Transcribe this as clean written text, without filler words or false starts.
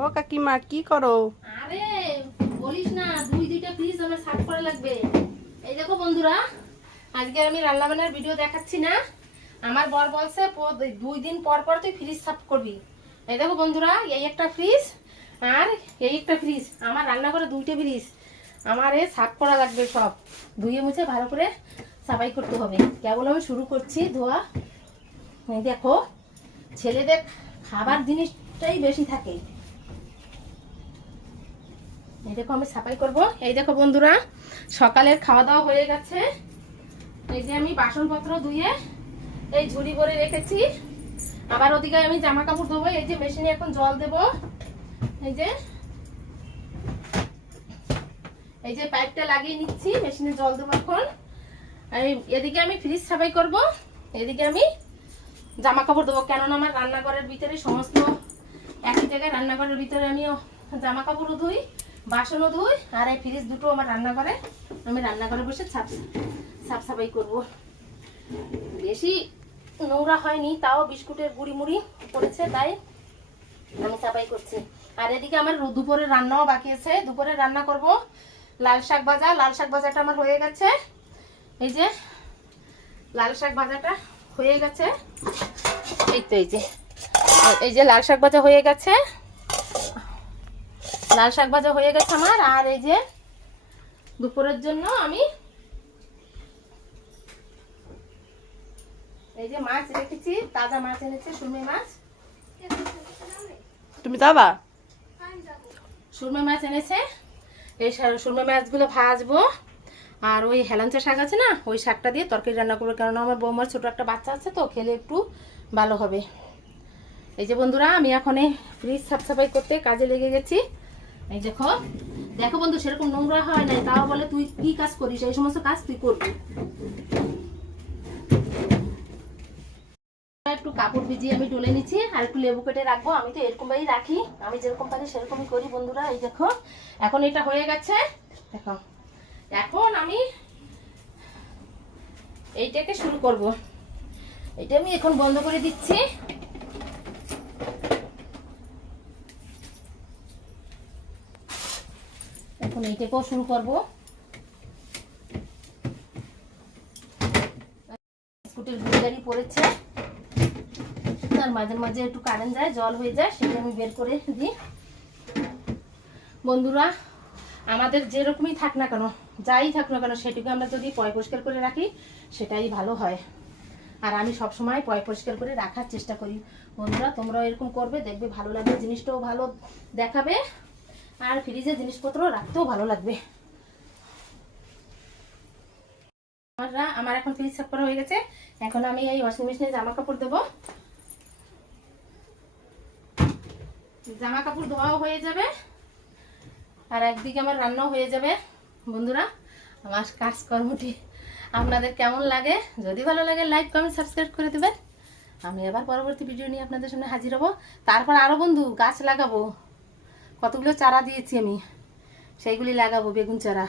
ও কাকিমা কি করো? আরে বলিস না, দুইটা ফ্রিজ আমার সাফ করা লাগবে। এই দেখো বন্ধুরা, আজকে আমি রান্না বান্নার ভিডিও দেখাচ্ছি না। আমার বর বলছে 2 দিন পর পর তুই ফ্রিজ সাফ করবি। এই দেখো বন্ধুরা, এই একটা ফ্রিজ আর এই একটা ফ্রিজ, আমার রান্নাঘরে 2টে ফ্রিজ আমার সাফ করা লাগবে। সব ধুয়ে মুছে ভালো করে সাফাই করতে হবে। কেবল আমি শুরু করছি ধোয়া। এই দেখো, ছেলেদের খাবার জিনিসটাই বেশি থাকে। এই দেখো আমি সাফাই করব। এই দেখো বন্ধুরা, সকালের খাওয়া দাওয়া হয়ে গেছে। এই যে আমি বাসনপত্র ধুয়ে এই ঝুড়ি ভরে রেখেছি। আবার ওদিকে আমি জামা কাপড় ধোবো। এই যে মেশিনে এখন জল দেব। এই যে পাইপটা লাগিয়ে নিচ্ছি, মেশিনে জল দেবো এখন। এদিকে আমি ফ্রিজ সাফাই করব, এদিকে আমি জামা কাপড় দেবো। কেননা আমার রান্নাঘরের ভিতরে সমস্ত একই জায়গায়, রান্নাঘরের ভিতরে আমিও জামা কাপড়ও ধুই, বাসনও ধুই। আর এই ফ্রিজ দুটো আমার রান্নাঘরে, আমি রান্নাঘরে বসে সাফ সাফাই করব। বেশি নোংরা হয়নি, তাও বিস্কুটের গুঁড়ি মুড়ি পড়েছে, তাই আমি সাফাই করছি। আর এদিকে আমার দুপুরে রান্নাও বাকি আছে। দুপুরে রান্না করব লাল শাক ভাজা। লাল শাক ভাজাটা আমার হয়ে গেছে। এই যে লাল শাক ভাজাটা হয়ে গেছে। এই যে লাল শাক ভাজা হয়ে গেছে। লাল শাক ভাজা হয়ে গেছে আমার। আর এই যে দুপুরের জন্য আমি এই যে মাছ রেখেছি, তাজা মাছ এনেছে, সুরমই মাছ। তুমি যাবা? সুরমই মাছ এনেছে। এই সুরমই মাছগুলো ভাজবো। আর ওই হেলাঞ্চা শাক আছে না, ওই শাকটা দিয়ে তরকারি রান্না করবো। কারণ আমার বৌমার ছোট একটা বাচ্চা আছে, তো খেলে একটু ভালো হবে। এই যে বন্ধুরা, আমি এখন এই ফ্রিজ সাফ সাফাই করতে কাজে লেগে গেছি। এই দেখো দেখো বন্ধু, সেরকম নোংরা হয় নাই, তাও বলে তুই কি কাজ করিস, এই সমস্ত কাজ তুই করবি। একটু কাপড় ভিজিয়ে আমি ডলে নিচ্ছি, আর একটু লেবু কেটে রাখবো। আমি তো এরকম ভাবেই রাখি, আমি যেরকম পারি সেরকমই করি বন্ধুরা। এই দেখো এখন এটা হয়ে গেছে। দেখো এখন আমি এইটাকে শুরু করব। এটা আমি এখন বন্ধ করে দিচ্ছি। এখন এইটাকেও শুরু করব। স্কুটির গুড়ি পড়েছে, আর মাঝে মাঝে একটু কারেন্ট যায়, জল হয়ে যায়, সেটা আমি বের করে দিই। বন্ধুরা, আমাদের যেরকমই থাক না কেন, যাই থাক না কেন, সেটুকু আমরা যদি পয় পরিষ্কার করে রাখি সেটাই ভালো হয়। আর আমি সব সময় পয় পরিষ্কার করে রাখার চেষ্টা করি। বন্ধুরা, তোমরাও এরকম করবে, দেখবে ভালো লাগবে, জিনিসটাও ভালো দেখাবে, আর ফ্রিজে জিনিসপত্র রাখতেও ভালো লাগবে। আমার এখন ফ্রিজ সাফ করা হয়ে গেছে। এখন আমি এই ওয়াশিং মেশিনে জামা কাপড় দেবো। জামা কাপড় ধোয়াও হয়ে যাবে, আর একদিকে আমার রান্নাও হয়ে যাবে। বন্ধুরা, আমার কাজকর্মটি আপনাদের কেমন লাগে? যদি ভালো লাগে লাইক কমেন্ট সাবস্ক্রাইব করে দেবেন। আমি আবার পরবর্তী ভিডিও নিয়ে আপনাদের সামনে হাজির হব। তারপর আরও বন্ধু গাছ লাগাবো, কতগুলো চারা দিয়েছি আমি, সেইগুলি লাগাবো, বেগুন চারা।